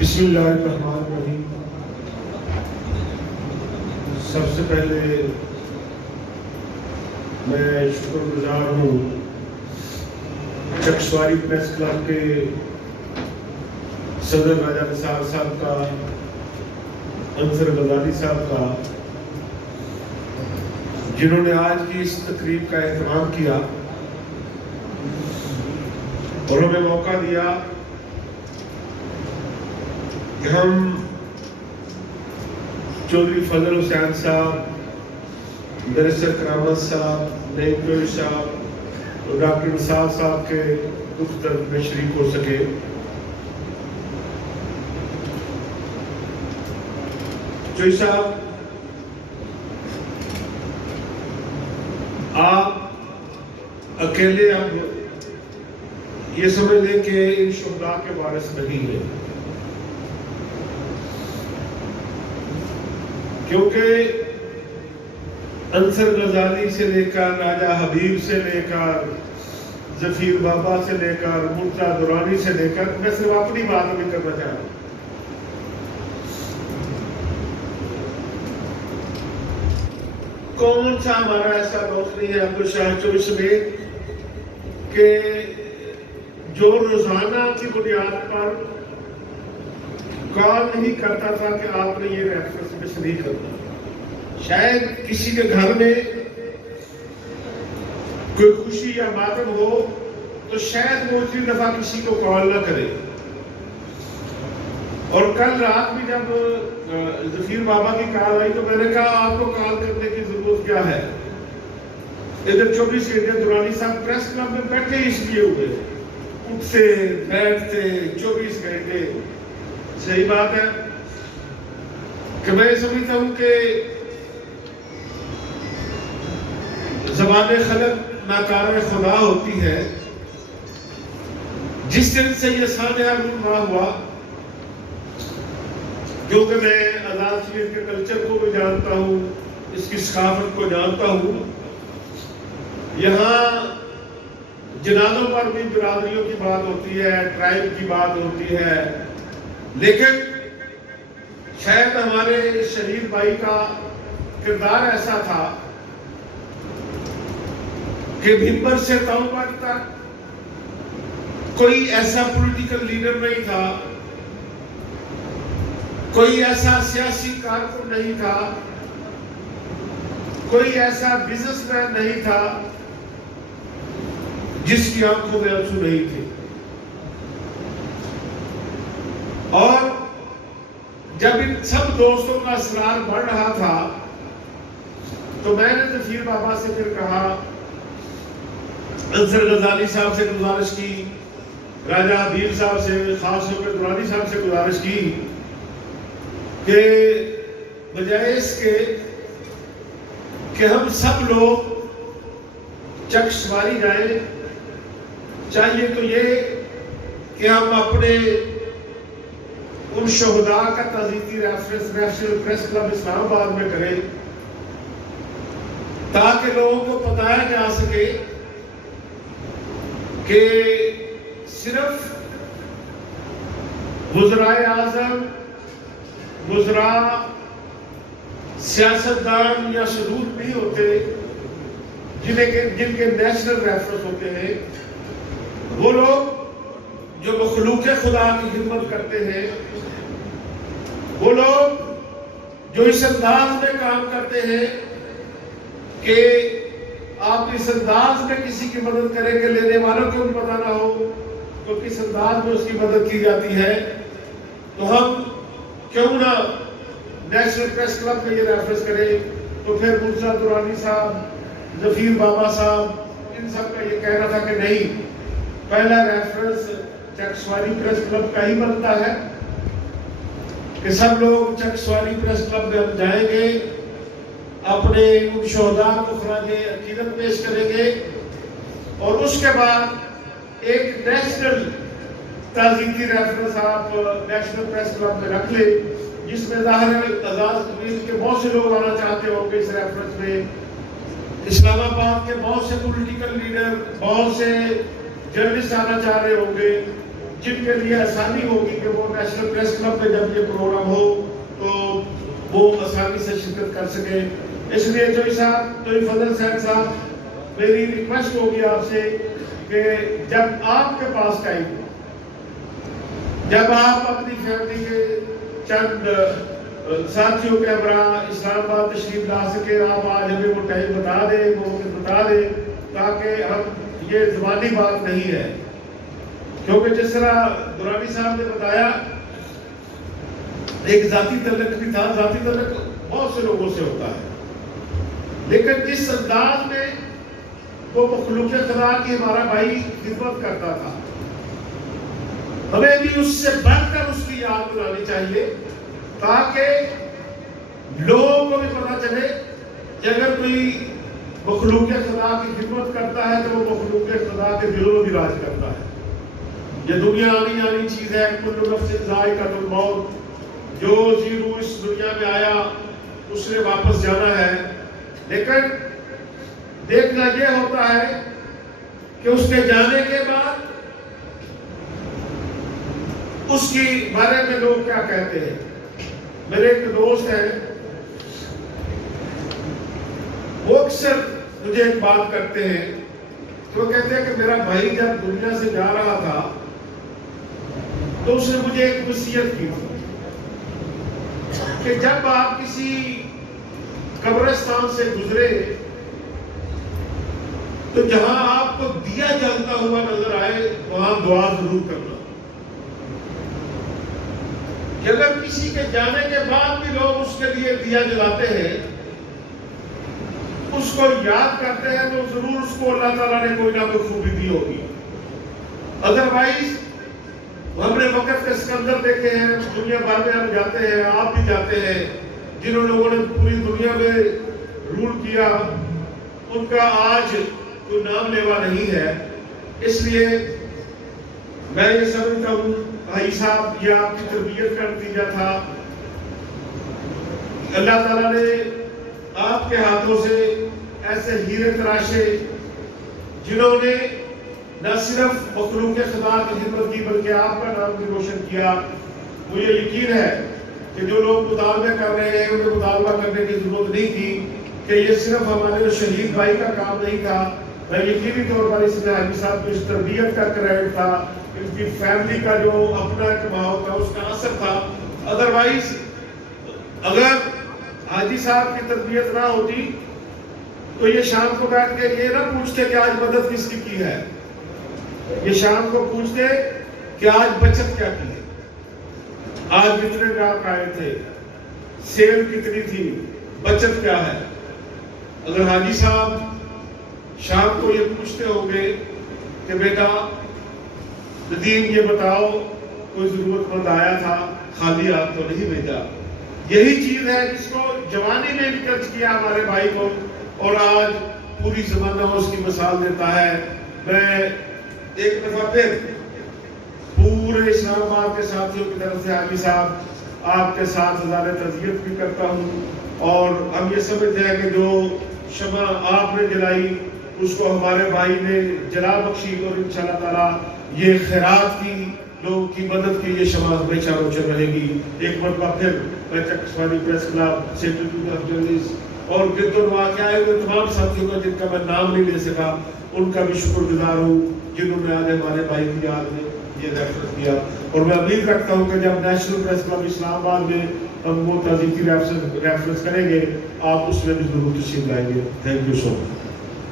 بسم اللہ الرحمن الرحیم۔ سب سے پہلے میں شکر گزار ہوں چکسواری پریس کلب کے صدر راجہ نثار صاحب کا، انصر غزالی صاحب کا، جنہوں نے آج کی اس تقریب کا اہتمام کیا اور ہمیں موقع دیا کہ ہم چودھری فضل حسین صاحب، بیرسٹر کرامت صاحب، نعیم جوئی صاحب اور ڈاکٹر نثار صاحب کے دکھ درد میں شریک ہو سکے۔ جوئی صاحب، آپ اکیلے اب یہ سمجھ لیں کہ ان شہداء کے وارث نہیں ہیں، کیونکہ انصر غزالی سے لے کر راجہ حبیب سے لے کر ظفیر بابا سے لے کر مرتضیٰ درانی سے لے کر، میں صرف اپنی بات نہیں کرنا چاہ رہا ہوں، کون سا ہمارا ایسا دوست نہیں ہے عبدالشاہ چوئی سمیت کہ جو روزانہ کی بنیاد پر کال نہیں کرتا تھا کہ آپ نے یہ ریفرنس مس نہیں کرنا۔ شاید کسی کے گھر میں کوئی خوشی یا ماتم ہو تو شاید وہ اتنی دفعہ کسی کو کال نہ کرے، اور کل رات بھی جب ظفیر بابا کی کال آئی تو میں نے کہا آپ کو کال کرنے کی ضرورت کیا ہے، ادھر 24 گھنٹے درانی صاحب پریس کلب میں بیٹھے اس لیے ہوئے، اٹھتے بیٹھتے 24 گھنٹے۔ صحیح بات ہے کہ میں سمجھتا ہوں کہ زبان خلق ناکار خدا ہوتی ہے۔ جس دن سے یہ سانحہ رونما ہوا، کیونکہ میں آزاد کشمیر کے کلچر کو بھی جانتا ہوں، اس کی ثقافت کو جانتا ہوں، یہاں جنازوں پر بھی برادریوں کی بات ہوتی ہے، ٹرائب کی بات ہوتی ہے، لیکن شاید ہمارے شہید بھائی کا کردار ایسا تھا کہ ممبر سے توبہ تک کوئی ایسا پولیٹیکل لیڈر نہیں تھا، کوئی ایسا سیاسی کارکن نہیں تھا، کوئی ایسا بزنس مین نہیں تھا جس کی آنکھوں میں آنسو نہیں تھے۔ اور جب ان سب دوستوں کا اصرار بڑھ رہا تھا تو میں نے ظفیر بابا سے پھر کہا، انصر غزالی صاحب سے گزارش کی، راجہ حبیب صاحب سے، خاص طور پہ درانی صاحب سے گزارش کی کہ بجائے اس کے کہ ہم سب لوگ چکسواری جائیں، چاہیے تو یہ کہ ہم اپنے ان شہداء کا تعزیتی ریفرنس نیشنل پریس کلب اسلام آباد میں کریں تاکہ لوگوں کو بتایا جا سکے کہ صرف وزرائے اعظم، وزراء، سیاستدان یا شہود نہیں ہوتے جن کے نیشنل ریفرنس ہوتے ہیں، وہ لوگ جو مخلوق خدا کی خدمت کرتے ہیں، وہ لوگ جو اس انداز میں کام کرتے ہیں کہ آپ اس انداز میں کسی کی مدد کریں کہ لینے والوں کو بھی پتہ نہ ہو تو کس انداز میں اس کی مدد کی جاتی ہے، تو ہم کیوں نہ نیشنل پریس کلب میں یہ ریفرنس کریں۔ تو پھر مرتضیٰ درانی صاحب، ظفیر بابا صاحب، ان سب کا یہ کہنا تھا کہ نہیں، پہلا ریفرنس چکسواری پریس کلب کا ہی بنتا ہے کہ سب لوگ چکسواری پریس کلب میں ہم جائیں گے، اپنے ان شہداء کو خراج عقیدت پیش کریں گے، اور اس کے بعد ایک نیشنل تعزیتی ریفرنس آپ نیشنل پریس کلب میں رکھ لیں، جس میں ظاہر آزاد کشمیر کے بہت سے لوگ آنا چاہتے ہوں گے اس ریفرنس میں، اسلام آباد کے بہت سے پولیٹیکل لیڈر، بہت سے جرنلسٹ آنا چاہ رہے ہوں گے، جن کے لیے آسانی ہوگی کہ وہ نیشنل پریس کلب میں جب یہ پروگرام ہو تو وہ آسانی سے شرکت کر سکے. اس لیے جوئی صاحب، جوئی فضل حسین صاحب، میری ریکویسٹ ہوگی آپ سے کہ جب آپ کے پاس ٹائم ہو، جب آپ اپنی فیملی کے چند ساتھیوں کے ہمراہ اسلام آباد تشریف لا سکے، آپ آج ہمیں وہ ٹائم بتا دیں، وہ بتا دیں، تاکہ ہم یہ زبانی بات نہیں ہے. کیونکہ جس طرح درانی صاحب نے بتایا، ایک ذاتی تعلق بھی تھا. ذاتی تعلق بہت سے لوگوں سے ہوتا ہے، لیکن جس انداز میں وہ مخلوق خدا کی ہمارا بھائی خدمت کرتا تھا، ہمیں بھی اس سے بڑھ کر اس کی یاد دلانی چاہیے، تاکہ لوگوں کو بھی پتہ چلے کہ اگر کوئی مخلوق خدا کی خدمت کرتا ہے تو وہ مخلوق خدا کے دلوں میں بھی راج کرتا ہے. یہ دنیا آنی چیز ہے. کل نفس ذائقۃ الموت. جو جی روح اس دنیا میں آیا اس نے واپس جانا ہے، لیکن دیکھنا یہ ہوتا ہے کہ اس کے جانے کے بعد اس کی بارے میں لوگ کیا کہتے ہیں. میرے ایک دوست ہیں، وہ اکثر مجھے ایک بات کرتے ہیں کہ وہ کہتے ہیں کہ میرا بھائی جب دنیا سے جا رہا تھا تو اس نے مجھے ایک وصیت کی تھی کہ جب آپ کسی قبرستان سے گزرے تو جہاں آپ کو دیا جلتا ہوا نظر آئے وہاں دعا ضرور کرنا. کہ اگر کسی کے جانے کے بعد بھی لوگ اس کے لیے دیا جلاتے ہیں، اس کو یاد کرتے ہیں، تو ضرور اس کو اللہ تعالیٰ نے کوئی نہ کوئی خوبی دی ہوگی. ادروائز ہم نے وقت کے سکندر دیکھے ہیں، دنیا بھر میں ہم جاتے ہیں، آپ بھی جاتے ہیں، جنہوں لوگوں نے پوری دنیا میں رول کیا، ان کا آج کوئی نام لیوا نہیں ہے. اس لیے میں یہ سمجھتا ہوں بھائی صاحب، یہ آپ کی تربیت کا نتیجہ تھا. اللہ تعالیٰ نے آپ کے ہاتھوں سے ایسے ہیرے تراشے جنہوں نے نہ صرف مخلوق خدا کی خدمت کی بلکہ آپ کا نام بھی روشن کیا. مجھے یقین ہے کہ جو لوگ مطالبے کر رہے ہیں انہیں مطالبہ کرنے کی ضرورت نہیں تھی کہ یہ صرف ہمارے شہید بھائی کا کام نہیں تھا. میں یقینی طور پر اس میں حاجی صاحب کو اس تربیت کا کریڈٹ تھا، ان کی فیملی کا جو اپنا ایک ماحول تھا اس کا اثر تھا. ادروائز اگر حاجی صاحب کی تربیت نہ ہوتی تو یہ شام کو بیٹھ کے یہ نہ پوچھتے کہ آج مدد کس کی ہے، یہ شام کو پوچھتے کہ آج بچت کیا کی ہے، آج کتنے گراہک آئے تھے، سیل کتنی تھی، بچت کیا ہے. اگر حاجی صاحب شام کو یہ پوچھتے ہوں گے کہ بیٹا ندیم یہ بتاؤ کوئی ضرورت مند آیا تھا، خالی ہاتھ تو نہیں بھیجا. یہی چیز ہے جس کو جوانی میں انکرج کیا ہمارے بھائی کو، اور آج پوری زمانہ اس کی مثال دیتا ہے. میں ایک دفعہ پھر پورے اسلام آباد کے ساتھیوں کی طرف سے حاجی صاحب آپ کے ساتھ ہزار تعزیت بھی کرتا ہوں، اور ہم یہ سمجھتے ہیں کہ جو شمع آپ نے جلائی اس کو ہمارے بھائی نے جلا بخشی، اور انشاءاللہ تعالیٰ یہ خیرات کی، لوگوں کی مدد کی یہ شمع ہمیشہ روشن رہے گی. ایک مرتبہ پھر میں Chakswari press club secretary of journalist اور گرد و نواح کے آئے ہوئے تمام ساتھیوں کا جن کا میں نام نہیں لے سکا، ان کا بھی شکر گزار ہوں جنہوں نے آج ہمارے بھائی کی یاد میں یہ ریفرنس دیا. اور میں امید رکھتا ہوں کہ جب نیشنل پریس کلب اسلام آباد میں ہم وہ تعزیتی ریفرنس کریں گے، آپ اس میں بھی ضرور تشریف لائیں گے. Thank you so much.